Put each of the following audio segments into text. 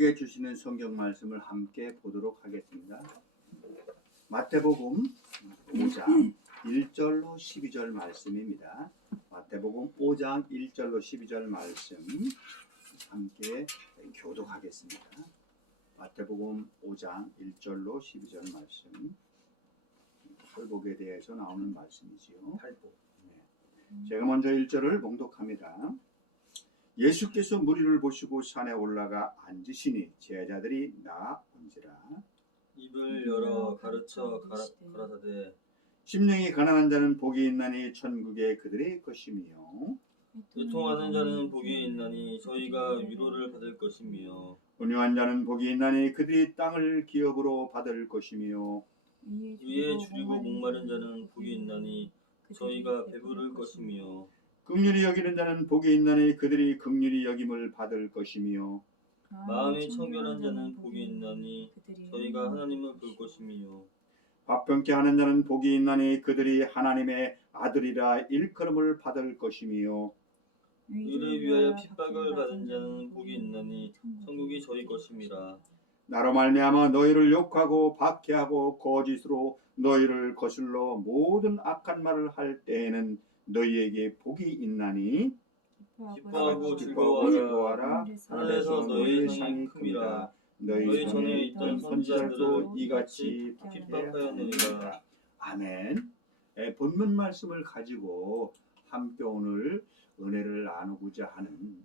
우리에게 주시는 성경 말씀을 함께 보도록 하겠습니다. 마태복음 5장 1절로 12절 말씀입니다. 마태복음 5장 1절로 12절 말씀 함께 교독하겠습니다. 마태복음 5장 1절로 12절 말씀, 팔복에 대해서 나오는 말씀이지요. 팔복. 네. 제가 먼저 1절을 봉독합니다. 예수께서 무리를 보시고 산에 올라가 앉으시니 제자들이 나온지라. 입을 열어 가르쳐 가라사대 심령이 가난한 자는 복이 있나니 천국에 그들의 것이며 유통하는 자는 복이 있나니 저희가 위로를 받을 것이며 온유한 자는 복이 있나니 그들이 땅을 기업으로 받을 것이며 위에 줄이고 목마른 자는 복이 있나니 저희가 배부를 것이며 긍휼히 여기는 자는 복이 있나니 그들이 긍휼히 여김을 받을 것이며 마음이 청결한 자는 복이 있나니 저희가 하나님을 볼 것이며 화평케 하는 자는 복이 있나니 그들이 하나님의 아들이라 일컬음을 받을 것이며 의를 위하여 핍박을 받은 자는 복이 있나니 천국이 저희 것임이라. 나로 말미암아 너희를 욕하고 박해하고 거짓으로 너희를 거슬러 모든 악한 말을 할 때에는 너희에게 복이 있나니 기뻐하고 즐거워하라. 하늘에서 너희의 상이 큽니다. 너희 전에 있던 선지자들도 이같이 핍박하였느니라. 아멘. 본문 말씀을 가지고 함께 오늘 은혜를 나누고자 하는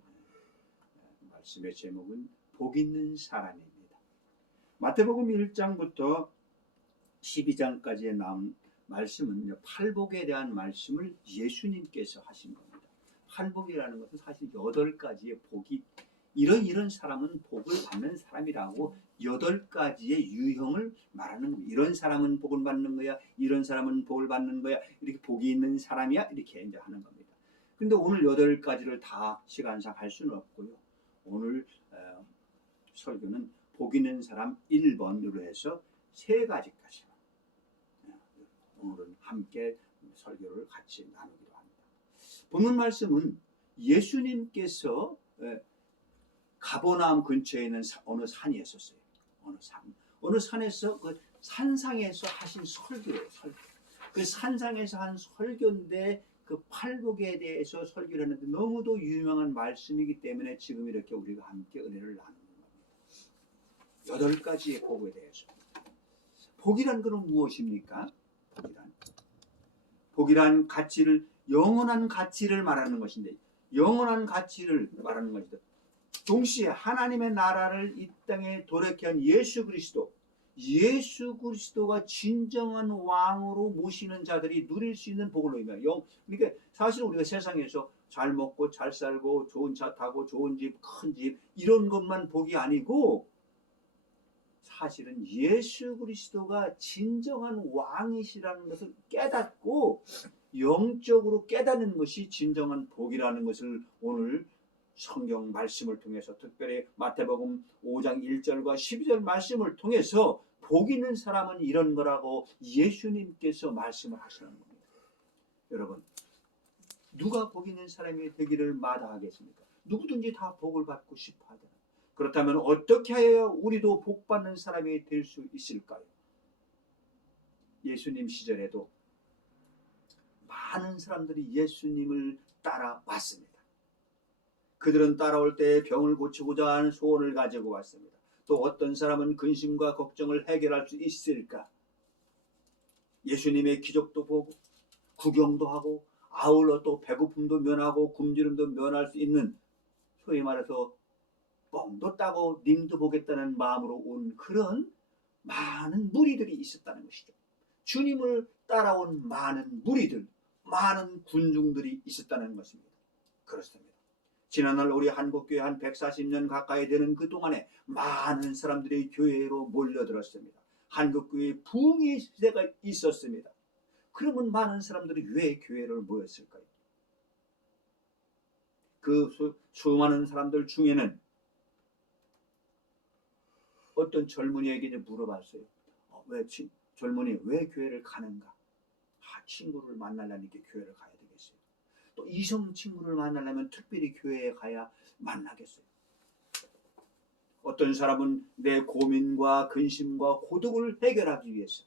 말씀의 제목은 복 있는 사람입니다. 마태복음 1장부터 12장까지의 나온 말씀은 팔복에 대한 말씀을 예수님께서 하신 겁니다. 팔복이라는 것은 사실 8가지의 복이 이런 사람은 복을 받는 사람이라고 8가지의 유형을 말하는 겁니다. 이런 사람은 복을 받는 거야, 이런 사람은 복을 받는 거야, 이렇게 복이 있는 사람이야, 이렇게 이제 하는 겁니다. 근데 오늘 8가지를 다 시간상 할 수는 없고요. 오늘 설교는 복 있는 사람 1번으로 해서 3가지까지만 오늘은 함께 설교를 같이 나누기로 합니다. 본문 말씀은 예수님께서 가버나움 근처에 있는 어느 산이 있었어요. 어느 산에서 그 산상에서 하신 설교예요. 설교. 그 산상에서 한 설교인데 그 팔복에 대해서 설교를 했는데 너무도 유명한 말씀이기 때문에 지금 이렇게 우리가 함께 은혜를 나누는 겁니다. 8가지의 복에 대해서. 복이란 것은 무엇입니까? 복이란 가치를, 영원한 가치를 말하는 것인데, 영원한 가치를 말하는 것이다. 동시에 하나님의 나라를 이 땅에 도래케 한 예수 그리스도가 진정한 왕으로 모시는 자들이 누릴 수 있는 복을 의미해요. 그러니까 사실 우리가 세상에서 잘 먹고 잘 살고 좋은 차 타고 좋은 집, 큰 집 이런 것만 복이 아니고 사실은 예수 그리스도가 진정한 왕이시라는 것을 깨닫고 영적으로 깨닫는 것이 진정한 복이라는 것을 오늘 성경 말씀을 통해서, 특별히 마태복음 5장 1절과 12절 말씀을 통해서 복 있는 사람은 이런 거라고 예수님께서 말씀을 하시는 겁니다. 여러분, 누가 복 있는 사람이 되기를 마다하겠습니까? 누구든지 다 복을 받고 싶어 하잖아요. 그렇다면 어떻게 해야 우리도 복 받는 사람이 될 수 있을까요? 예수님 시절에도 많은 사람들이 예수님을 따라왔습니다. 그들은 따라올 때 병을 고치고자 하는 소원을 가지고 왔습니다. 또 어떤 사람은 근심과 걱정을 해결할 수 있을까? 예수님의 기적도 보고 구경도 하고 아울러 또 배고픔도 면하고 굶주림도 면할 수 있는, 소위 말해서 뻥도 따고 님도 보겠다는 마음으로 온 그런 많은 무리들이 있었다는 것이죠. 주님을 따라온 많은 무리들, 많은 군중들이 있었다는 것입니다. 그렇습니다. 지난날 우리 한국교회 한 140년 가까이 되는 그 동안에 많은 사람들이 교회로 몰려들었습니다. 한국교회에 부흥의 시대가 있었습니다. 그러면 많은 사람들이 왜 교회를 모였을까요? 그 수많은 사람들 중에는 어떤 젊은이에게 이제 물어봤어요. 젊은이 왜 교회를 가는가? 친구를 만나려니까 교회를 가야 되겠어요. 또 이성 친구를 만나려면 특별히 교회에 가야 만나겠어요. 어떤 사람은 내 고민과 근심과 고독을 해결하기 위해서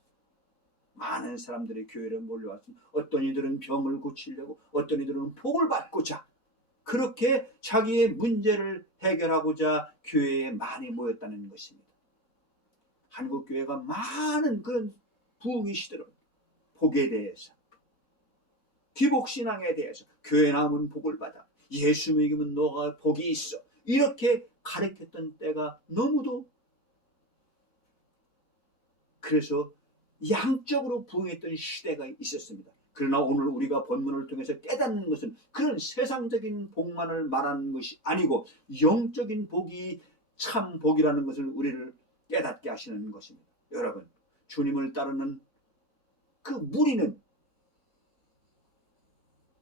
많은 사람들이 교회를 몰려왔습니다. 어떤 이들은 병을 고치려고, 어떤 이들은 복을 받고자, 그렇게 자기의 문제를 해결하고자 교회에 많이 모였다는 것입니다. 한국 교회가 많은 그런 부흥이 시들어요. 복에 대해서, 기복신앙에 대해서, 교회 나오면 복을 받아, 예수 믿으면 너가 복이 있어, 이렇게 가르쳤던 때가 너무도, 그래서 양적으로 부흥했던 시대가 있었습니다. 그러나 오늘 우리가 본문을 통해서 깨닫는 것은 그런 세상적인 복만을 말하는 것이 아니고 영적인 복이 참 복이라는 것을 우리를 깨닫게 하시는 것입니다. 여러분, 주님을 따르는 그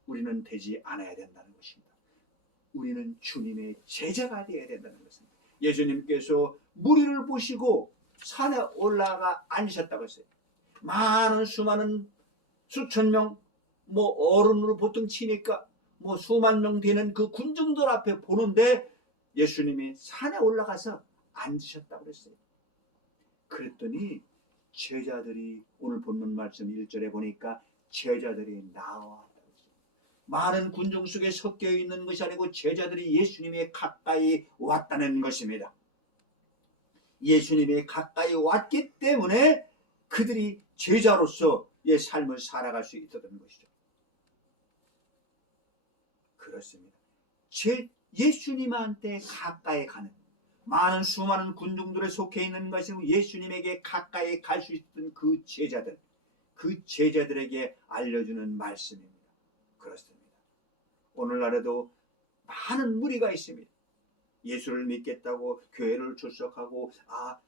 우리는 되지 않아야 된다는 것입니다. 우리는 주님의 제자가 되어야 된다는 것입니다. 예수님께서 무리를 보시고 산에 올라가 앉으셨다고 했어요. 많은 수많은 수천 명, 어른으로 보통 치니까 수만 명 되는 그 군중들 앞에 보는데 예수님이 산에 올라가서 앉으셨다고 그랬어요. 그랬더니 제자들이, 오늘 본문 말씀 1절에 보니까 제자들이 나왔다고 했어요. 많은 군중 속에 섞여 있는 것이 아니고 제자들이 예수님의 가까이 왔다는 것입니다. 예수님이 가까이 왔기 때문에 그들이 제자로서의 삶을 살아갈 수 있었던 것이죠. 그렇습니다. 예수님한테 가까이 가는, 많은 수많은 군중들에 속해 있는 것이 예수님에게 가까이 갈 수 있었던 그 제자들에게 알려주는 말씀입니다. 그렇습니다. 오늘날에도 많은 무리가 있습니다. 예수를 믿겠다고 교회를 출석하고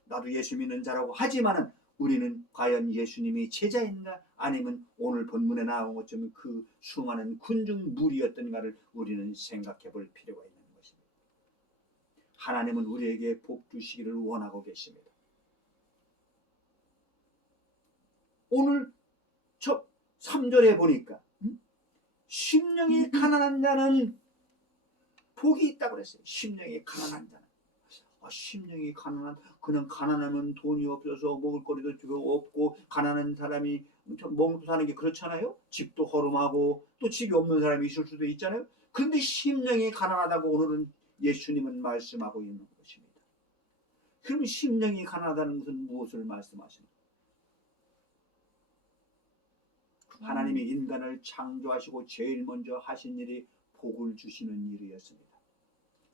나도 예수 믿는 자라고 하지만은 우리는 과연 예수님이 제자인가, 아니면 오늘 본문에 나온 것처럼 그 수많은 군중 무리였던가를 우리는 생각해 볼 필요가 있는 것입니다. 하나님은 우리에게 복 주시기를 원하고 계십니다. 오늘 저 3절에 보니까 심령이 가난한 자는 복이 있다고 그랬어요. 심령이 가난한 자는. 심령이 그냥 가난하면 돈이 없어서 먹을거리도 없고, 가난한 사람이 먹고 사는 게 그렇잖아요. 집도 허름하고 또 집이 없는 사람이 있을 수도 있잖아요. 그런데 심령이 가난하다고 오늘은 예수님은 말씀하고 있는 것입니다. 그럼 심령이 가난하다는 것은 무엇을 말씀하십니까? 하나님이 인간을 창조하시고 제일 먼저 하신 일이 복을 주시는 일이었습니다.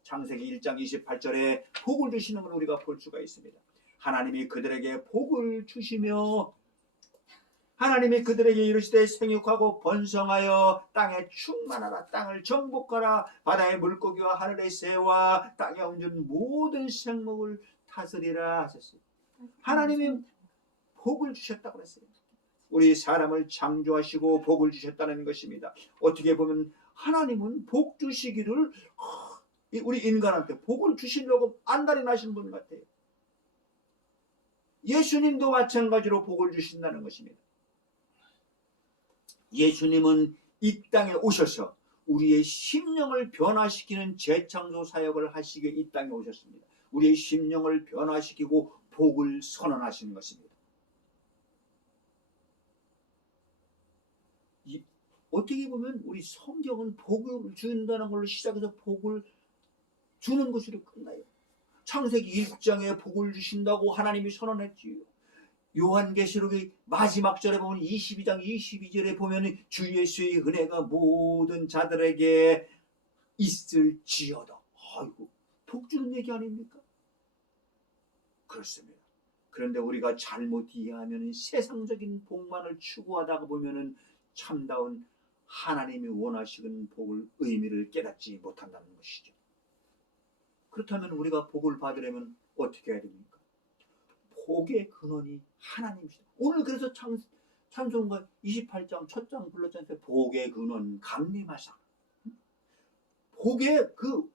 창세기 1장 28절에 복을 주시는 걸 우리가 볼 수가 있습니다. 하나님이 그들에게 복을 주시며 하나님이 그들에게 이르시되 생육하고 번성하여 땅에 충만하라, 땅을 정복하라, 바다의 물고기와 하늘의 새와 땅에 옮는 모든 생물을 다스리라 하셨어요. 하나님이 복을 주셨다고 했어요. 우리 사람을 창조하시고 복을 주셨다는 것입니다. 어떻게 보면 하나님은 복 주시기를 우리 인간한테 복을 주시려고 안달이 나신 분 같아요. 예수님도 마찬가지로 복을 주신다는 것입니다. 예수님은 이 땅에 오셔서 우리의 심령을 변화시키는 재창조 사역을 하시기에 이 땅에 오셨습니다. 우리의 심령을 변화시키고 복을 선언하시는 것입니다. 어떻게 보면 우리 성경은 복을 준다는 걸로 시작해서 복을 주는 것으로 끝나요. 창세기 1장에 복을 주신다고 하나님이 선언했지요. 요한계시록의 마지막 절에 보면 22장 22절에 보면 주 예수의 은혜가 모든 자들에게 있을지어다. 아이고, 복 주는 얘기 아닙니까? 그렇습니다. 그런데 우리가 잘못 이해하면 세상적인 복만을 추구하다가 보면은 참다운 하나님이 원하시는 복을 의미를 깨닫지 못한다는 것이죠. 그렇다면 우리가 복을 받으려면 어떻게 해야 됩니까? 복의 근원이 하나님이시다. 오늘 그래서 찬송가 28장 첫 장 불렀잖아요. 복의 근원 강림하사. 복의 그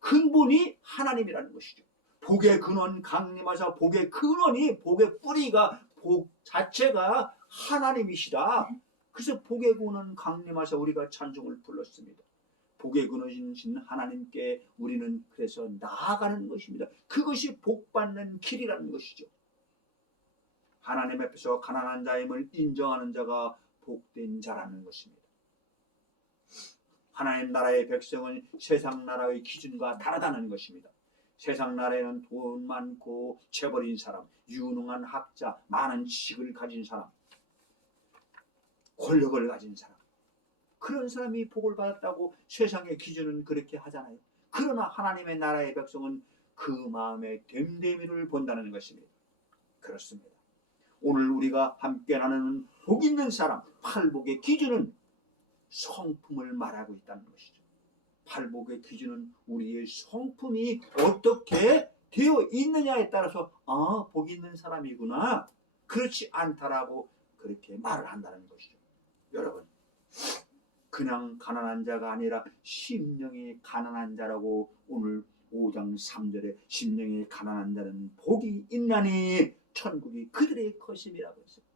근본이 하나님이라는 것이죠. 복의 근원 강림하사. 복의 근원이, 복의 뿌리가, 복 자체가 하나님이시다. 그래서 복의 근원 강림하사 우리가 찬송을 불렀습니다. 복의 근원이신 하나님께 우리는 그래서 나아가는 것입니다. 그것이 복받는 길이라는 것이죠. 하나님 앞에서 가난한 자임을 인정하는 자가 복된 자라는 것입니다. 하나님 나라의 백성은 세상 나라의 기준과 다르다는 것입니다. 세상 나라에는 돈 많고 재벌인 사람, 유능한 학자, 많은 지식을 가진 사람, 권력을 가진 사람, 그런 사람이 복을 받았다고 세상의 기준은 그렇게 하잖아요. 그러나 하나님의 나라의 백성은 그 마음의 됨됨이를 본다는 것입니다. 그렇습니다. 오늘 우리가 함께 나누는 복 있는 사람, 팔복의 기준은 성품을 말하고 있다는 것이죠. 팔복의 기준은 우리의 성품이 어떻게 되어 있느냐에 따라서 복 있는 사람이구나, 그렇지 않다라고 그렇게 말을 한다는 것이죠. 여러분, 그냥 가난한 자가 아니라 심령이 가난한 자라고 오늘 5장 3절에 심령이 가난한 자는 복이 있나니 천국이 그들의 것임이라고 했습니다.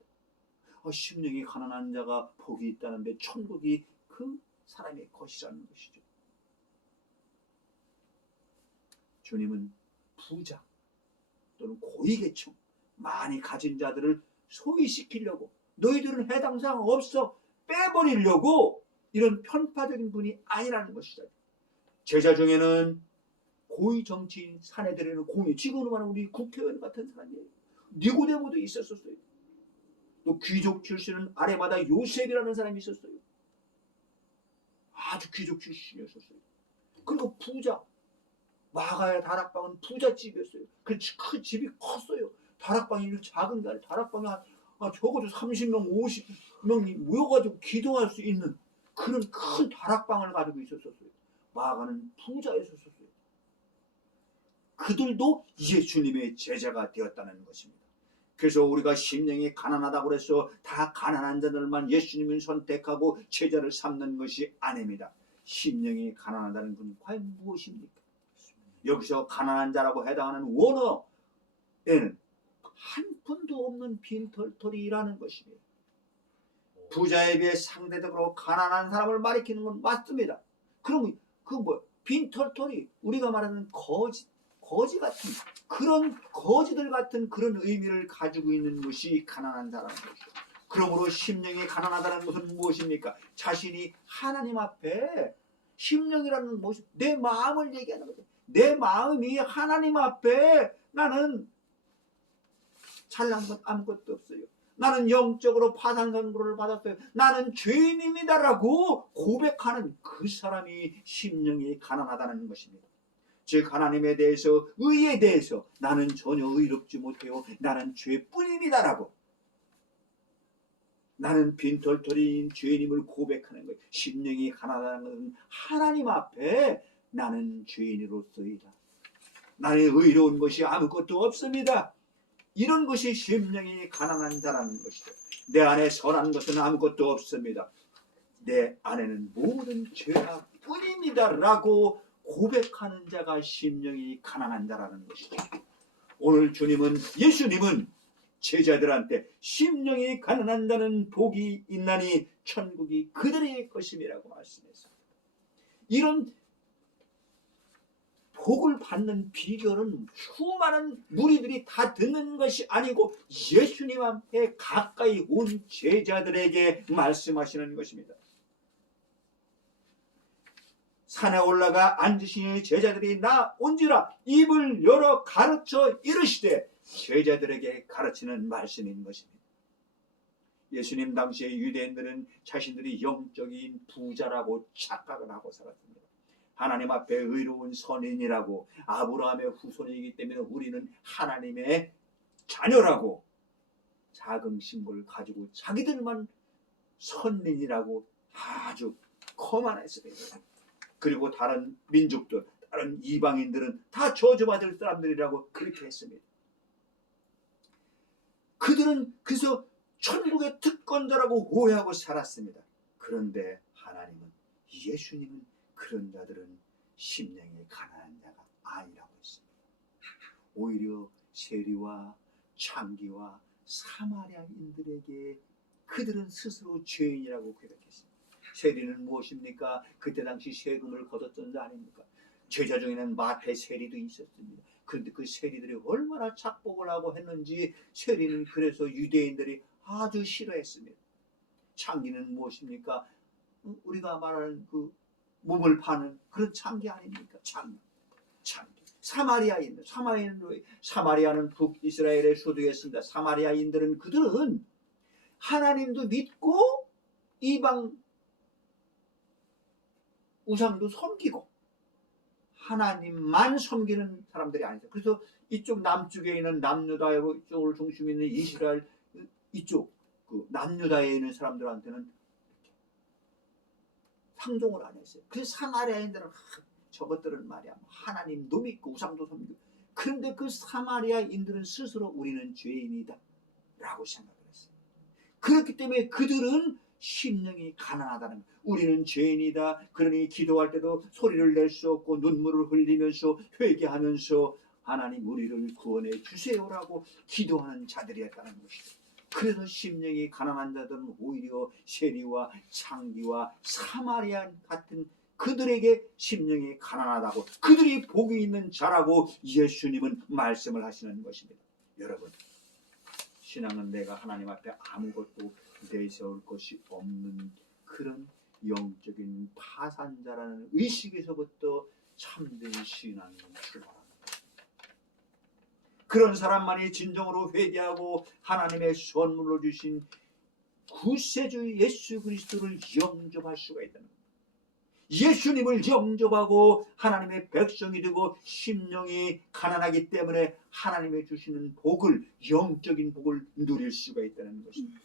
심령이 가난한 자가 복이 있다는데 천국이 그 사람의 것이라는 것이죠. 주님은 부자 또는 고위계층 많이 가진 자들을 소위시키려고, 너희들은 해당 사항 없어, 빼버리려고 이런 편파적인 분이 아니라는 것이죠. 제자 중에는 고위 정치인, 사내들에는 공의, 지금으로 말하면 우리 국회의원 같은 사람이에요. 니고데모도 있었어요. 또 귀족 출신은 아레마다 요셉이라는 사람이 있었어요. 아주 귀족 출신이었어요. 그리고 부자, 마가의 다락방은 부잣집이었어요. 그 집이 컸어요. 다락방이 작은 게 아니라 다락방이 적어도 30명, 50명이 모여가지고 기도할 수 있는 그런 큰 다락방을 가지고 있었어요. 마가는 부자였었어요. 그들도 예수님의 제자가 되었다는 것입니다. 그래서 우리가 심령이 가난하다고 해서 다 가난한 자들만 예수님을 선택하고 제자를 삼는 것이 아닙니다. 심령이 가난하다는 것은 과연 무엇입니까? 여기서 가난한 자라고 해당하는 원어에는 한 푼도 없는 빈털터리라는 것입니다. 부자에 비해 상대적으로 가난한 사람을 가리키는 건 맞습니다. 그럼 빈털터리, 우리가 말하는 거지 같은 그런 거지들 같은 그런 의미를 가지고 있는 것이 가난한 자라는 것이죠. 그러므로 심령이 가난하다는 것은 무엇입니까? 자신이 하나님 앞에, 심령이라는 것이 내 마음을 얘기하는 거죠. 내 마음이 하나님 앞에 나는 잘난 것 아무것도 없어요. 나는 영적으로 파산선고를 받았어요. 나는 죄인입니다라고 고백하는 그 사람이 심령이 가난하다는 것입니다. 즉 하나님에 대해서, 의에 대해서 나는 전혀 의롭지 못해요, 나는 죄뿐입니다라고, 나는 빈털터리인 죄인임을 고백하는 거예요. 심령이 가난하다는 것은 하나님 앞에 나는 죄인으로서이다, 나의 의로운 것이 아무것도 없습니다, 이런 것이 심령이 가난한 자라는 것이죠. 내 안에 선한 것은 아무것도 없습니다, 내 안에는 모든 죄악 뿐입니다라고 고백하는 자가 심령이 가난한 자라는 것이죠. 오늘 예수님은 제자들한테 심령이 가난한 자는 복이 있나니 천국이 그들의 것임이라고 말씀했습니다. 이런 복을 받는 비결은 수많은 무리들이 다 듣는 것이 아니고 예수님 앞에 가까이 온 제자들에게 말씀하시는 것입니다. 산에 올라가 앉으시니 제자들이 나 온지라 입을 열어 가르쳐 이르시되, 제자들에게 가르치는 말씀인 것입니다. 예수님 당시에 유대인들은 자신들이 영적인 부자라고 착각을 하고 살았습니다. 하나님 앞에 의로운 선인이라고, 아브라함의 후손이기 때문에 우리는 하나님의 자녀라고 자긍심을 가지고 자기들만 선민이라고 아주 거만했습니다. 그리고 다른 민족들, 다른 이방인들은 다 저주받을 사람들이라고 그렇게 했습니다. 그들은 그래서 천국의 특권자라고 오해하고 살았습니다. 그런데 하나님은, 예수님은 그런 자들은 심령이 가난한 자가 아니라고 했습니다. 오히려 세리와 창기와 사마리아인들에게 그들은 스스로 죄인이라고 고백했습니다. 세리는 무엇입니까? 그때 당시 세금을 걷었던 자 아닙니까? 제자 중에는 마태 세리도 있었습니다. 그런데 그 세리들이 얼마나 착복을 하고 했는지 세리는 그래서 유대인들이 아주 싫어했습니다. 창기는 무엇입니까? 우리가 말하는 그 몸을 파는 그런 창기 아닙니까? 창기. 사마리아는 북이스라엘의 수도였습니다. 사마리아인들은 그들은 하나님도 믿고 이방 우상도 섬기고 하나님만 섬기는 사람들이 아니다. 그래서 이쪽 남쪽에 있는 남유다 쪽을 중심에 있는 이스라엘 이쪽 그 남유다에 있는 사람들한테는 상종을 안 했어요. 그래서 사마리아인들은 저것들은 말이야 하나님도 믿고 우상도 섬기고 그런데 그 사마리아인들은 스스로 우리는 죄인이다 라고 생각을 했어요. 그렇기 때문에 그들은 심령이 가난하다는 거예요. 우리는 죄인이다. 그러니 기도할 때도 소리를 낼 수 없고 눈물을 흘리면서 회개하면서 하나님 우리를 구원해 주세요라고 기도하는 자들이었다는 것이죠. 그래서 심령이 가난한 자들은 오히려 세리와 창기와 사마리아 같은 그들에게 심령이 가난하다고 그들이 복이 있는 자라고 예수님은 말씀을 하시는 것입니다. 여러분 신앙은 내가 하나님 앞에 아무것도 내세울 것이 없는 그런 영적인 파산자라는 의식에서부터 참된 신앙이 출발합니다. 그런 사람만이 진정으로 회개하고 하나님의 선물로 주신 구세주 예수 그리스도를 영접할 수가 있다는 겁니다. 예수님을 영접하고 하나님의 백성이 되고 심령이 가난하기 때문에 하나님의 주시는 복을 영적인 복을 누릴 수가 있다는 것입니다.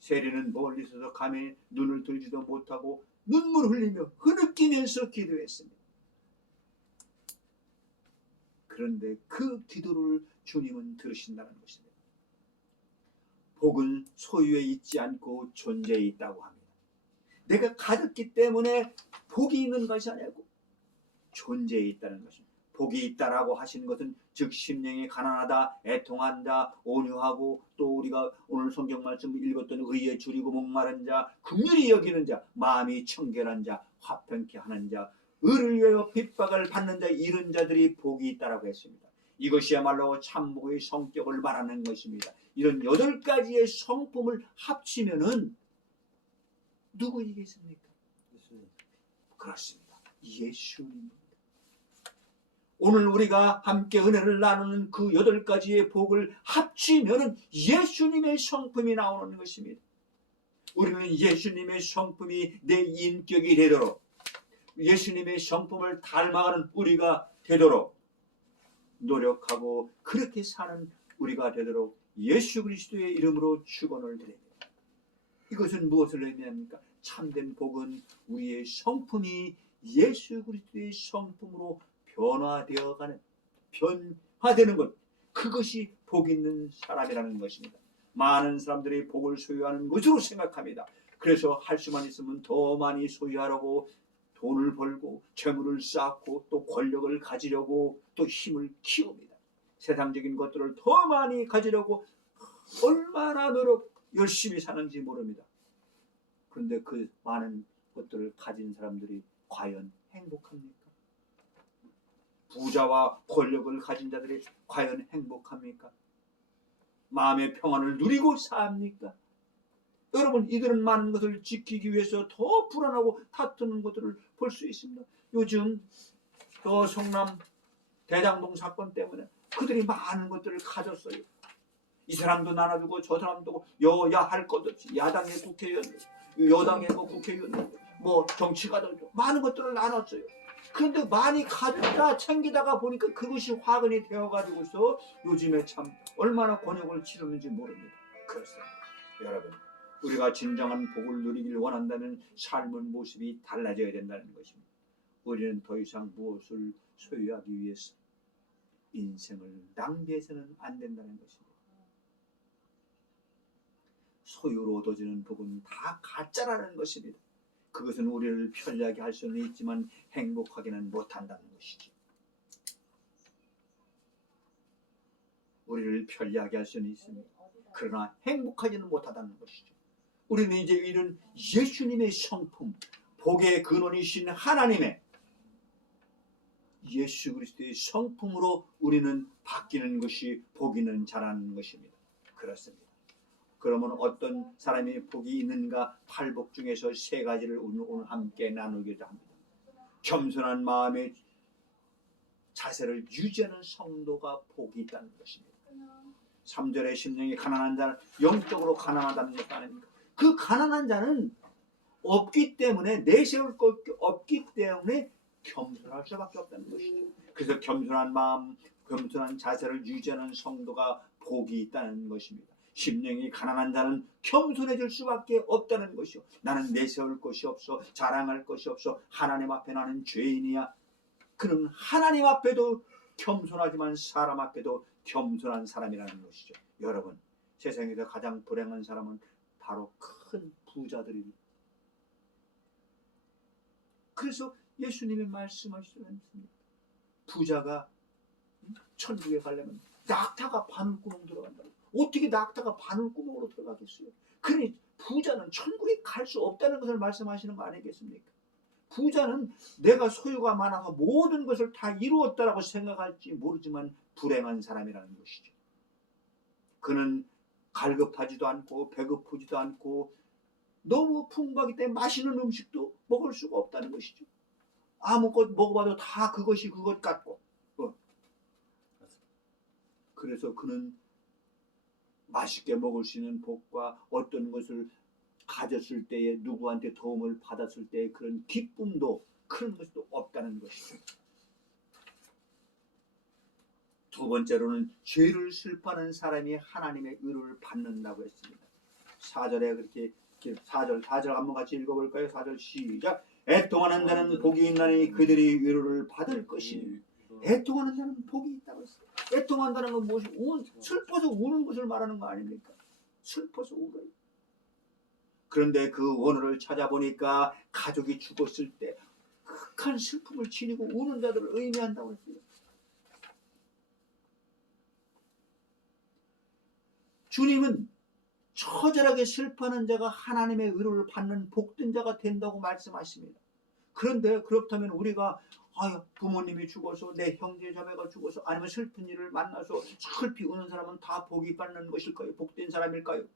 세리는 멀리서도 감히 눈을 들지도 못하고 눈물 흘리며 흐느끼면서 기도했습니다. 그런데 그 기도를 주님은 들으신다는 것입니다. 복은 소유에 있지 않고 존재에 있다고 합니다. 내가 가졌기 때문에 복이 있는 것이 아니고 존재에 있다는 것입니다. 복이 있다라고 하시는 것은 즉 심령이 가난하다, 애통한다, 온유하고 또 우리가 오늘 성경 말씀 읽었던 의에 줄이고 목마른 자, 긍휼히 여기는 자, 마음이 청결한 자, 화평케 하는 자, 의를 위하여 핍박을 받는 자 이런 자들이 복이 있다라고 했습니다. 이것이야말로 참복의 성격을 말하는 것입니다. 이런 8가지의 성품을 합치면은 누구이겠습니까? 예수님. 그렇습니다. 예수님입니다. 오늘 우리가 함께 은혜를 나누는 그 8가지의 복을 합치면은 예수님의 성품이 나오는 것입니다. 우리는 예수님의 성품이 내 인격이 되도록 예수님의 성품을 닮아가는 우리가 되도록 노력하고 그렇게 사는 우리가 되도록 예수 그리스도의 이름으로 축원을 드립니다. 이것은 무엇을 의미합니까? 참된 복은 우리의 성품이 예수 그리스도의 성품으로 변화되는 것, 그것이 복 있는 사람이라는 것입니다. 많은 사람들이 복을 소유하는 것으로 생각합니다. 그래서 할 수만 있으면 더 많이 소유하려고 돈을 벌고 재물을 쌓고 또 권력을 가지려고 또 힘을 키웁니다. 세상적인 것들을 더 많이 가지려고 얼마나 열심히 사는지 모릅니다. 그런데 그 많은 것들을 가진 사람들이 과연 행복합니까? 부자와 권력을 가진 자들이 과연 행복합니까? 마음의 평안을 누리고 삽니까? 여러분 이들은 많은 것을 지키기 위해서 더 불안하고 다투는 것들을 볼 수 있습니다. 요즘 또 성남 대장동 사건 때문에 그들이 많은 것들을 가졌어요. 이 사람도 나눠주고 저 사람도 여야 할 것 없이 야당의 국회의원, 여당의 국회의원, 정치가들도 많은 것들을 나눴어요. 그런데 많이 가졌다 챙기다가 보니까 그것이 화근이 되어가지고서 요즘에 참 얼마나 곤욕을 치르는지 모릅니다. 그렇습니다. 여러분 우리가 진정한 복을 누리길 원한다면 삶의 모습이 달라져야 된다는 것입니다. 우리는 더 이상 무엇을 소유하기 위해서 인생을 낭비해서는 안 된다는 것입니다. 소유로 얻어지는 복은 다 가짜라는 것입니다. 그것은 우리를 편리하게 할 수는 있지만 행복하게는 못한다는 것이죠. 우리를 편리하게 할 수는 있습니다. 그러나 행복하지는 못하다는 것이죠. 우리는 이제 이런 예수님의 성품, 복의 근원이신 하나님의 예수 그리스도의 성품으로 우리는 바뀌는 것이 복 있는 자라는 것입니다. 그렇습니다. 그러면 어떤 사람이 복이 있는가? 팔복 중에서 세 가지를 오늘 함께 나누기도 합니다. 겸손한 마음의 자세를 유지하는 성도가 복이 있다는 것입니다. 3절에 심령이 가난한 자는 영적으로 가난하다는 것도 아닙니까? 그 가난한 자는 없기 때문에 내세울 것 없기 때문에 겸손할 수밖에 없다는 것이죠. 그래서 겸손한 마음, 겸손한 자세를 유지하는 성도가 복이 있다는 것입니다. 심령이 가난한 자는 겸손해질 수밖에 없다는 것이요. 나는 내세울 것이 없어, 자랑할 것이 없어, 하나님 앞에 나는 죄인이야. 그는 하나님 앞에도 겸손하지만 사람 앞에도 겸손한 사람이라는 것이죠. 여러분, 세상에서 가장 불행한 사람은 바로 큰 부자들입니다. 그래서 예수님이 말씀하시는 부자가 천국에 가려면 낙타가 바늘구멍 들어간다. 어떻게 낙타가 바늘구멍으로 들어가겠어요? 그러니 부자는 천국에 갈 수 없다는 것을 말씀하시는 거 아니겠습니까? 부자는 내가 소유가 많아서 모든 것을 다 이루었다라고 생각할지 모르지만 불행한 사람이라는 것이죠. 그는 갈급하지도 않고 배고프지도 않고 너무 풍부하기 때문에 맛있는 음식도 먹을 수가 없다는 것이죠. 아무것 먹어봐도 다 그것이 그것 같고. 그래서 그는 맛있게 먹을 수 있는 복과 어떤 것을 가졌을 때에 누구한테 도움을 받았을 때의 그런 기쁨도 그런 것도 없다는 것이죠. 두 번째로는 죄를 슬퍼하는 사람이 하나님의 의를 받는다고 했습니다. 4절에 그렇게 4절 한번 같이 읽어볼까요? 4절 시작. 애통하는 자는 복이 있나니 그들이 위로를 받을 것이니. 애통하는 자는 복이 있다고 했어요. 애통한다는 건 무엇이? 슬퍼서 우는 것을 말하는 거 아닙니까? 슬퍼서 울어요. 그런데 그 원어를 찾아보니까 가족이 죽었을 때 극한 슬픔을 지니고 우는 자들을 의미한다고 했어요. 주님은 처절하게 슬퍼하는 자가 하나님의 의를 받는 복된 자가 된다고 말씀하십니다. 그런데 그렇다면 우리가 부모님이 죽어서 내 형제 자매가 죽어서 아니면 슬픈 일을 만나서 슬피 우는 사람은 다 복이 받는 것일까요? 복된 사람일까요?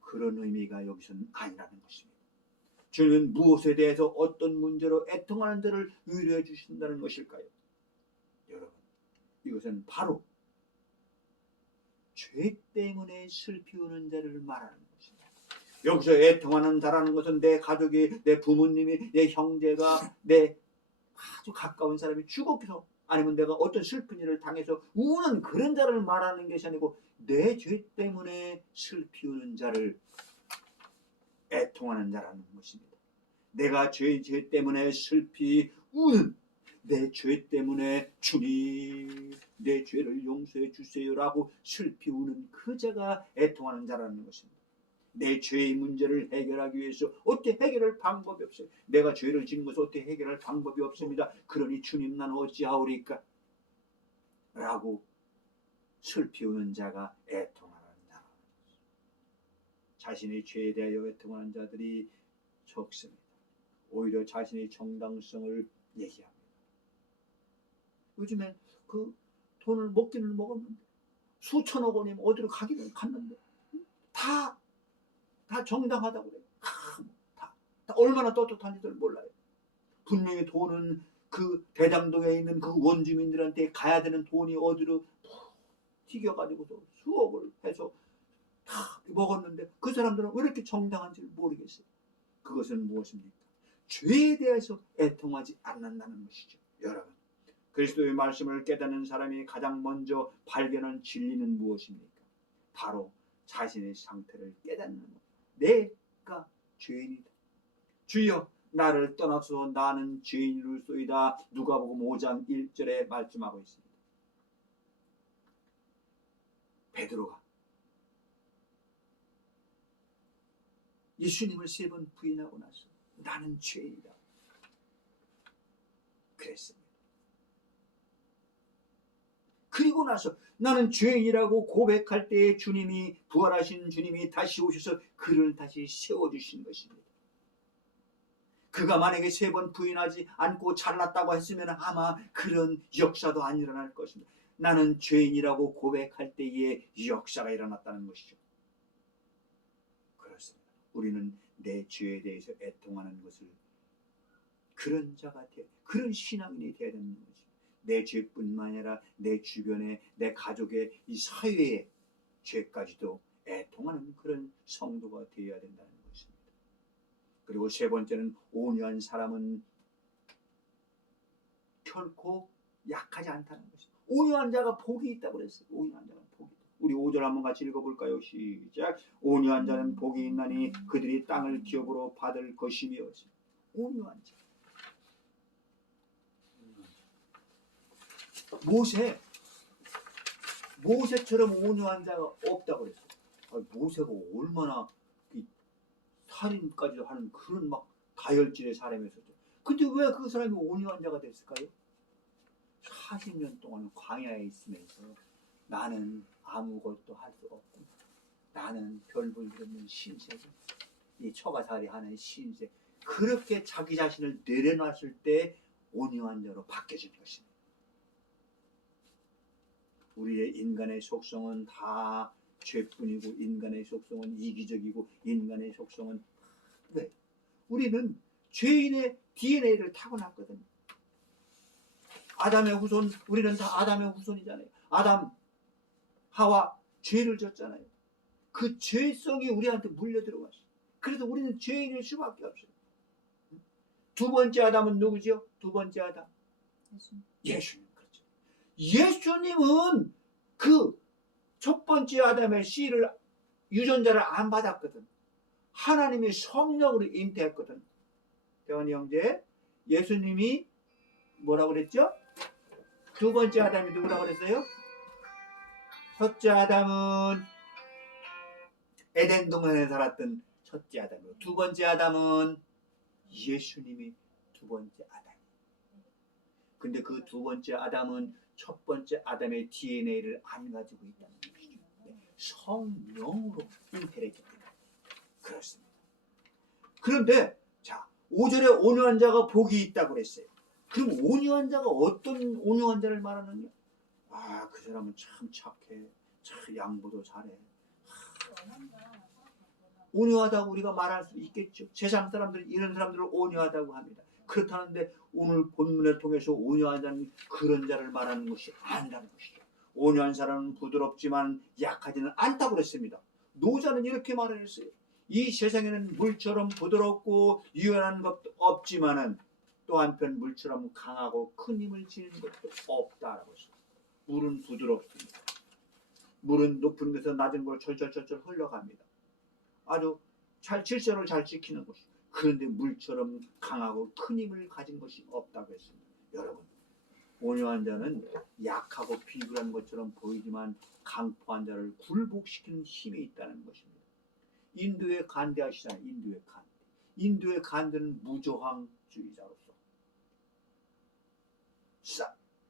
그런 의미가 여기서는 아니라는 것입니다. 주님은 무엇에 대해서 어떤 문제로 애통하는 자를 위로해 주신다는 것일까요? 여러분, 이것은 바로 죄 때문에 슬피 우는 자를 말하는 것입니다. 여기서 애통하는 자라는 것은 내 가족이, 내 부모님이, 내 형제가, 내 아주 가까운 사람이 죽어서 아니면 내가 어떤 슬픈 일을 당해서 우는 그런 자를 말하는 것이 아니고 내 죄 때문에 슬피 우는 자를 애통하는 자라는 것입니다. 내가 죄 때문에 슬피 우는 내 죄 때문에 주님 내 죄를 용서해 주세요라고 슬피 우는 그 자가 애통하는 자라는 것입니다. 내 죄의 문제를 해결하기 위해서 어떻게 해결할 방법이 없어요. 내가 죄를 지은 것을 어떻게 해결할 방법이 없습니다. 그러니 주님 나는 어찌하오리까? 라고 슬피 우는 자가 애통하는 자. 자신의 죄에 대하여 애통하는 자들이 적습니다. 오히려 자신의 정당성을 얘기합니다. 요즘에 그 돈을 먹기는 먹었는데 수천억 원이면 어디로 가기는 갔는데 다 정당하다고 그래요. 다 얼마나 떳떳한지들 몰라요. 분명히 돈은 그 대장동에 있는 그 원주민들한테 가야 되는 돈이 어디로 튀겨가지고서 수억을 해서 다 먹었는데 그 사람들은 왜 이렇게 정당한지 모르겠어요. 그것은 무엇입니까? 죄에 대해서 애통하지 않는다는 것이죠. 여러분, 그리스도의 말씀을 깨닫는 사람이 가장 먼저 발견한 진리는 무엇입니까? 바로 자신의 상태를 깨닫는 것. 내가 죄인이다. 주여 나를 떠나서 나는 죄인이로소이다. 누가복음 5장 1절에 말씀하고 있습니다. 베드로가 예수님을 3번 부인하고 나서 나는 죄인이다 그랬습니다. 그리고 나서 나는 죄인이라고 고백할 때에 주님이, 부활하신 주님이 다시 오셔서 그를 다시 세워주신 것입니다. 그가 만약에 3번 부인하지 않고 잘났다고 했으면 아마 그런 역사도 안 일어날 것입니다. 나는 죄인이라고 고백할 때에 역사가 일어났다는 것이죠. 그렇습니다. 우리는 내 죄에 대해서 애통하는 것을, 그런 자가 그런 신앙인이 되어야 되는 거죠. 내 죄뿐만 아니라 내 주변에, 내 가족의, 이 사회의 죄까지도 애통하는 그런 성도가 되어야 된다는 것입니다. 그리고 3번째는 온유한 사람은 결코 약하지 않다는 것입니다. 온유한 자가 복이 있다고 그랬어요. 온유한 자는 복이 있다. 우리 5절 한번 같이 읽어볼까요? 시작. 온유한 자는 복이 있나니 그들이 땅을 기업으로 받을 것이며. 온유한 자. 모세처럼 온유한 자가 없다고 그랬어요. 모세가 얼마나 살인까지 하는 그런 막 다혈질의 사람이었었죠. 근데 왜 그 사람이 온유한 자가 됐을까요? 40년 동안 광야에 있으면서 나는 아무것도 할 수 없고, 나는 별볼일 없는 신세계, 이 처가살이 하는 신세, 그렇게 자기 자신을 내려놨을 때 온유한 자로 바뀌어진 것입니다. 우리의 인간의 속성은 다 죄뿐이고, 인간의 속성은 이기적이고, 인간의 속성은 왜? 우리는 죄인의 DNA를 타고났거든요. 아담의 후손, 우리는 다 아담의 후손이잖아요. 아담, 하와 죄를 졌잖아요. 그 죄성이 우리한테 물려 들어왔어요. 그래서 우리는 죄인일 수밖에 없어요. 2번째 아담은 누구죠? 2번째 아담, 예수님. 그렇죠. 예수님은 그 첫 번째 아담의 씨를, 유전자를 안 받았거든. 하나님이 성령으로 잉태했거든. 대원이 형제, 예수님이 뭐라고 그랬죠? 2번째 아담이 누구라고 그랬어요? 첫째 아담은 에덴 동산에 살았던 첫째 아담이고, 2번째 아담은 예수님이 2번째 아담. 근데 그 2번째 아담은 첫 번째 아담의 DNA를 안 가지고 있다는 것이죠. 성령으로 잉태했기 때문에 그렇습니다. 그런데 자, 5절에 온유한 자가 복이 있다고 그랬어요. 그럼 온유한 자가 어떤 온유한 자를 말하느냐? 그 사람은 참 착해, 참 양보도 잘해. 온유하다고 우리가 말할 수 있겠죠. 세상 사람들이 이런 사람들을 온유하다고 합니다. 그렇다는데 오늘 본문을 통해서 온유한 자는 그런 자를 말하는 것이 아니라는 것이죠. 온유한 사람은 부드럽지만 약하지는 않다고 그랬습니다. 노자는 이렇게 말을 했어요. 이 세상에는 물처럼 부드럽고 유연한 것도 없지만은 또 한편 물처럼 강하고 큰 힘을 지닌 것도 없다라고 했어요. 물은 부드럽습니다. 물은 높은 곳에서 낮은 곳을 철철철철 흘러갑니다. 아주 잘 질서를 잘 지키는 것이. 그런데 물처럼 강하고 큰 힘을 가진 것이 없다고 했습니다. 여러분, 온유한 자는 약하고 비굴한 것처럼 보이지만 강포한 자를 굴복시키는 힘이 있다는 것입니다. 인도의 간대 아시잖아요. 인도의 간대. 인도의 간대는 무저항주의자로서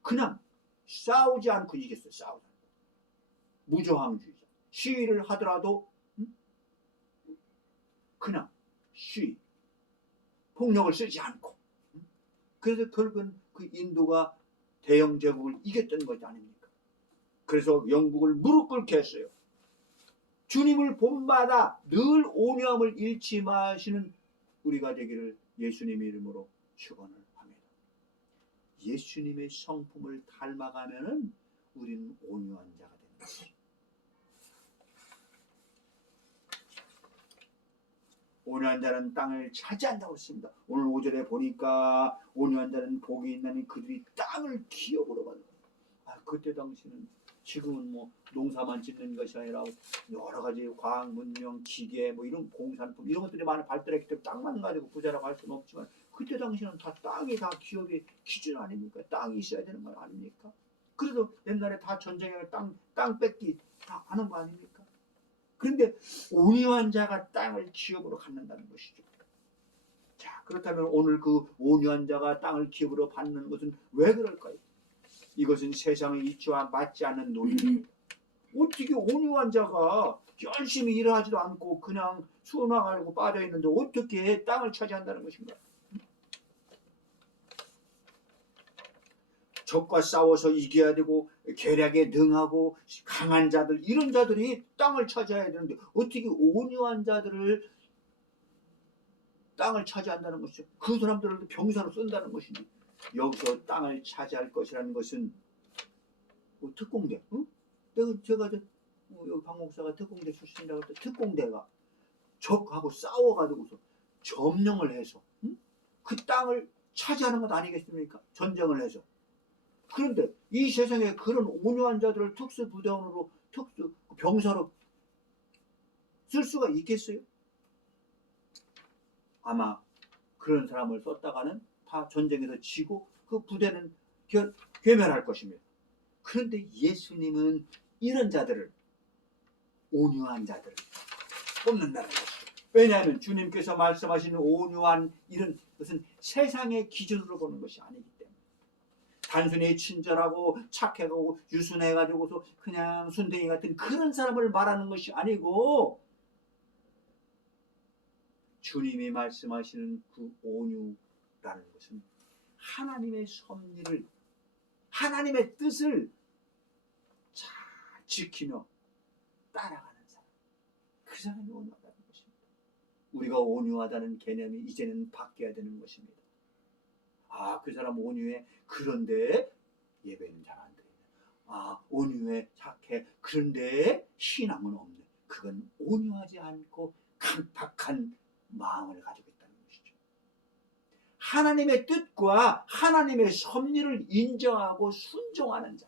그냥 싸우지 않고 이겼어요. 싸우지 않고. 무저항주의자. 시위를 하더라도 그냥 시위, 폭력을 쓰지 않고. 그래서 결국은 그 인도가 대영 제국을 이겼던 것이 아닙니까? 그래서 영국을 무릎 꿇게 했어요. 주님을 본받아 늘 온유함을 잃지 마시는 우리가 되기를 예수님의 이름으로 축원을 합니다. 예수님의 성품을 닮아가면은 우리는 온유한 자가 되는 것입니다. 온유한 자는 땅을 차지한다고 했습니다. 오늘 5절에 보니까 온유한 자는 복이 있나니 그들이 땅을 기업으로 받는 거예요. 그때 당시는 지금은 뭐 농사만 짓는 것이 아니라 여러 가지 과학 문명, 기계, 뭐 이런 공산품 이런 것들이 많이 발달했기 때문에 땅만 가지고 부자라고 할 수는 없지만 그때 당시는 다 땅이 다 기업의 기준 아닙니까? 땅이 있어야 되는 거 아닙니까? 그래도 옛날에 다 전쟁에 땅 뺏기 다 하는 거 아닙니까? 그런데 온유한 자가 땅을 기업으로 갖는다는 것이죠. 자, 그렇다면 오늘 그 온유한 자가 땅을 기업으로 받는 것은 왜 그럴까요? 이것은 세상의 이치와 맞지 않는 논리입니다. 어떻게 온유한 자가 열심히 일하지도 않고 그냥 수원화가지고 빠져 있는데 어떻게 땅을 차지한다는 것인가? 적과 싸워서 이겨야 되고 계략에 능하고 강한 자들, 이런 자들이 땅을 차지해야 되는데 어떻게 온유한 자들을 땅을 차지한다는 것이죠. 그 사람들을 병사로 쓴다는 것이지. 여기서 땅을 차지할 것이라는 것은 뭐 특공대, 응? 제가 여기 박 목사가 특공대 출신이라고 할 때 특공대가 적하고 싸워가지고서 점령을 해서, 응? 그 땅을 차지하는 것 아니겠습니까? 전쟁을 해서. 그런데 이 세상에 그런 온유한 자들을 특수부대원으로 특수 병사로 쓸 수가 있겠어요? 아마 그런 사람을 썼다가는 다 전쟁에서 지고 그 부대는 괴멸할 것입니다. 그런데 예수님은 이런 자들을, 온유한 자들을 뽑는다는 것이죠. 왜냐하면 주님께서 말씀하시는 온유한 이런 것은 세상의 기준으로 보는 것이 아니기 때문에, 단순히 친절하고 착하고 유순해가지고서 그냥 순둥이 같은 그런 사람을 말하는 것이 아니고, 주님이 말씀하시는 그 온유라는 것은 하나님의 섭리를, 하나님의 뜻을 잘 지키며 따라가는 사람, 그 사람이 온유하다는 것입니다. 우리가 온유하다는 개념이 이제는 바뀌어야 되는 것입니다. 아, 그 사람 온유해, 그런데 예배는 잘 안 드리네. 아, 온유해, 착해, 그런데 신앙은 없네. 그건 온유하지 않고 강팍한 마음을 가지고 있다는 것이죠. 하나님의 뜻과 하나님의 섭리를 인정하고 순종하는 자,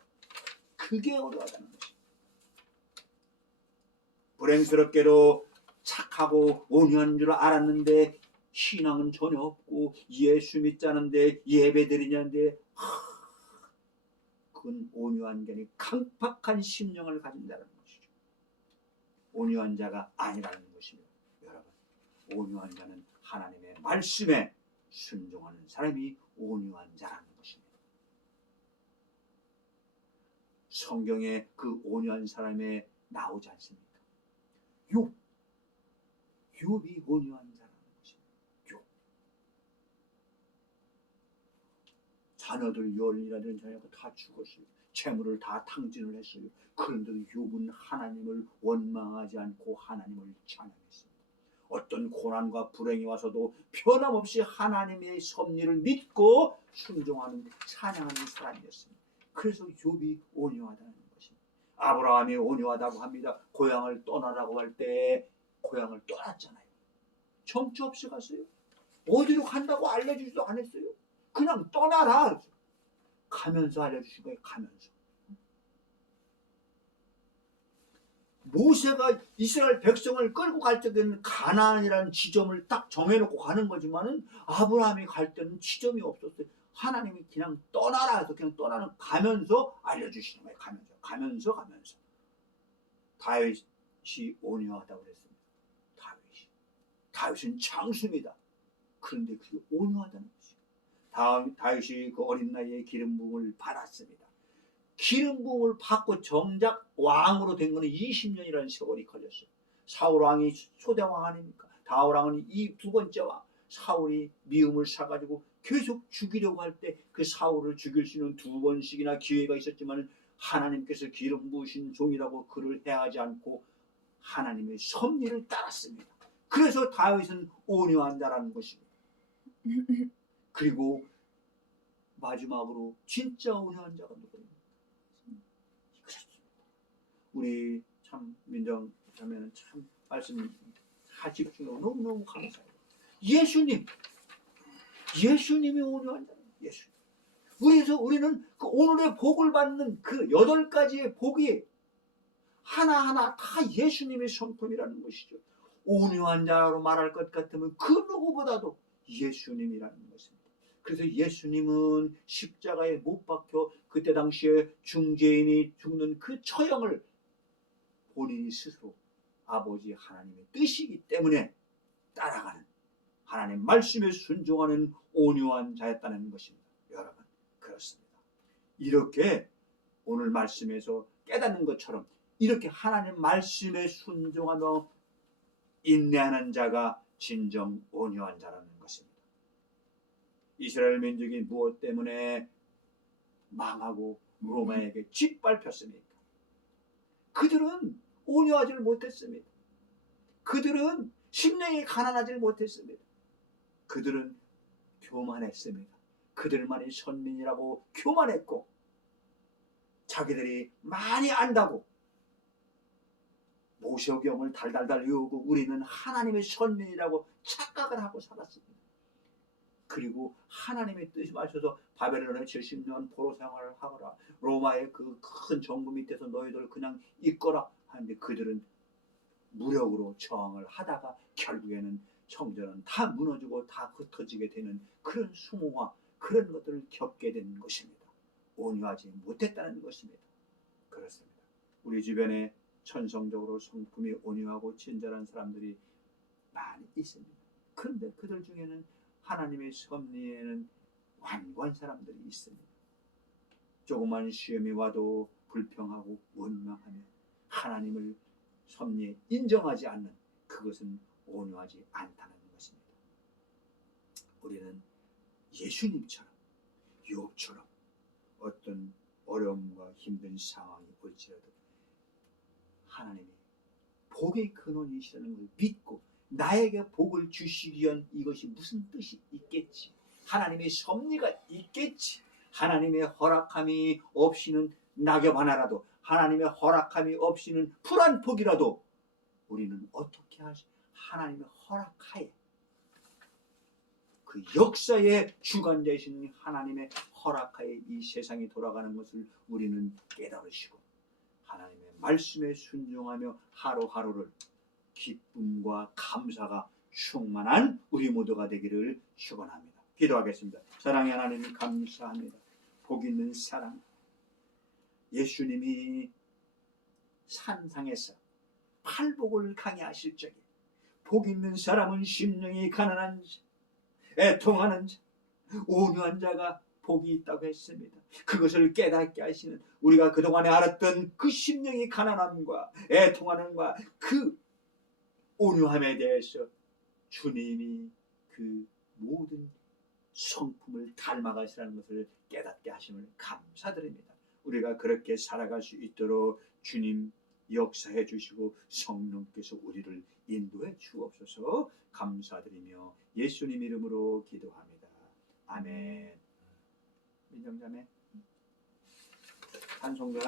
그게 온유하다는 것입니다. 불행스럽게도 착하고 온유한 줄 알았는데 신앙은 전혀 없고 예수 믿자는데 예배 드리냐는데, 그건 온유한 게 아니라 강팍한 심령을 가진다는 것이죠. 온유한 자가 아니라는 것입니다. 여러분, 온유한 자는 하나님의 말씀에 순종하는 사람이 온유한 자라는 것입니다. 성경에 그 온유한 사람에 나오지 않습니까? 욥이 온유한 자라는 것입니다. 욥. 자녀들 열이라는 자녀가 다 죽었어요. 재물을 다 탕진을 했어요. 그런데도 욥은 하나님을 원망하지 않고 하나님을 찬양했습니다. 어떤 고난과 불행이 와서도 변함없이 하나님의 섭리를 믿고 순종하는, 찬양하는 사람이었습니다. 그래서 욥이 온유하다는 것입니다. 아브라함이 온유하다고 합니다. 고향을 떠나라고 할 때 고향을 떠났잖아요. 정처 없이 갔어요. 어디로 간다고 알려주지도 않았어요. 그냥 떠나라 가면서 알려주신 거예요. 가면서. 모세가 이스라엘 백성을 끌고 갈 때는 가나안이라는 지점을 딱 정해놓고 가는 거지만은 아브라함이 갈 때는 지점이 없었어요. 하나님이 그냥 떠나라 해서 그냥 가면서 알려주시는 거예요. 가면서. 다윗이 온유하다고 그랬습니다. 다윗은 장수입니다. 그런데 그게 온유하다는 것이죠. 다윗이 그 어린 나이에 기름 부음을 받았습니다. 기름 부음을 받고 정작 왕으로 된 것은 20년이라는 세월이 걸렸어요. 사울 왕이 초대 왕 아닙니까? 다윗 왕은 이 두 번째 왕. 사울이 미움을 사가지고 계속 죽이려고 할 때 그 사울을 죽일 수 있는 두 번씩이나 기회가 있었지만 하나님께서 기름 부으신 종이라고 그를 해하지 않고 하나님의 섭리를 따랐습니다. 그래서 다윗은 온유한 자라는 것입니다. 그리고 마지막으로 진짜 온유한 자가 누구입니까? 우리 참 민정 자매는 참 말씀 하집 중에 너무너무 감사해요. 예수님이 온유한 자. 예수님. 그래서 우리는 그 오늘의 복을 받는 그 8가지의 복이 하나하나 다 예수님의 성품이라는 것이죠. 온유한 자로 말할 것 같으면 그 누구보다도 예수님이라는 것입니다. 그래서 예수님은 십자가에 못 박혀 그때 당시에 중죄인이 죽는 그 처형을 본인이 스스로 아버지 하나님의 뜻이기 때문에 따라가는, 하나님 말씀에 순종하는 온유한 자였다는 것입니다. 여러분, 그렇습니다. 이렇게 오늘 말씀에서 깨닫는 것처럼 이렇게 하나님 말씀에 순종하며 인내하는 자가 진정 온유한 자라는 것입니다. 이스라엘 민족이 무엇 때문에 망하고 로마에게 짓밟혔습니까? 그들은 온유하지 못했습니다. 그들은 심령이 가난하지 못했습니다. 그들은 교만했습니다. 그들만이 선민이라고 교만했고 자기들이 많이 안다고 모세오경을 달달달 외우고 우리는 하나님의 선민이라고 착각을 하고 살았습니다. 그리고 하나님의 뜻이 마셔서 바벨론에 70년 포로 생활을 하거라, 로마의 그 큰 정부 밑에서 너희들 그냥 있거라 하는데 그들은 무력으로 저항을 하다가 결국에는 성전은 다 무너지고 다 흩어지게 되는 그런 수모와 그런 것들을 겪게 된 것입니다. 온유하지 못했다는 것입니다. 그렇습니다. 우리 주변에 천성적으로 성품이 온유하고 친절한 사람들이 많이 있습니다. 그런데 그들 중에는 하나님의 섭리에는 완고한 사람들이 있습니다. 조그만 시험이 와도 불평하고 원망하며 하나님을 섭리에 인정하지 않는 그것은 온유하지 않다는 것입니다. 우리는 예수님처럼 욥처럼 어떤 어려움과 힘든 상황이 올지라도 하나님이 복의 근원이시라는 걸 믿고 나에게 복을 주시기 위한 이것이 무슨 뜻이 있겠지, 하나님의 섭리가 있겠지, 하나님의 허락함이 없이는 낙엽 하나라도, 하나님의 허락함이 없이는 풀 한 폭이라도 우리는 어떻게 하시, 하나님의 허락하에 그 역사의 주관자이신 하나님의 허락하에 이 세상이 돌아가는 것을 우리는 깨달으시고 하나님의 말씀에 순종하며 하루하루를 기쁨과 감사가 충만한 우리 모두가 되기를 축원합니다. 기도하겠습니다. 사랑의 하나님 감사합니다. 복 있는 사랑, 예수님이 산상에서 팔복을 강해하실 적에 복 있는 사람은 심령이 가난한 자, 애통하는 자, 온유한 자가 복이 있다고 했습니다. 그것을 깨닫게 하시는 우리가 그동안에 알았던 그 심령이 가난함과 애통하는과 그 온유함에 대해서 주님이 그 모든 성품을 닮아가시라는 것을 깨닫게 하심을 감사드립니다. 우리가 그렇게 살아갈 수 있도록 주님 역사해 주시고 성령께서 우리를 인도해 주옵소서. 감사드리며 예수님 이름으로 기도합니다. 아멘. 민정자매, 찬송가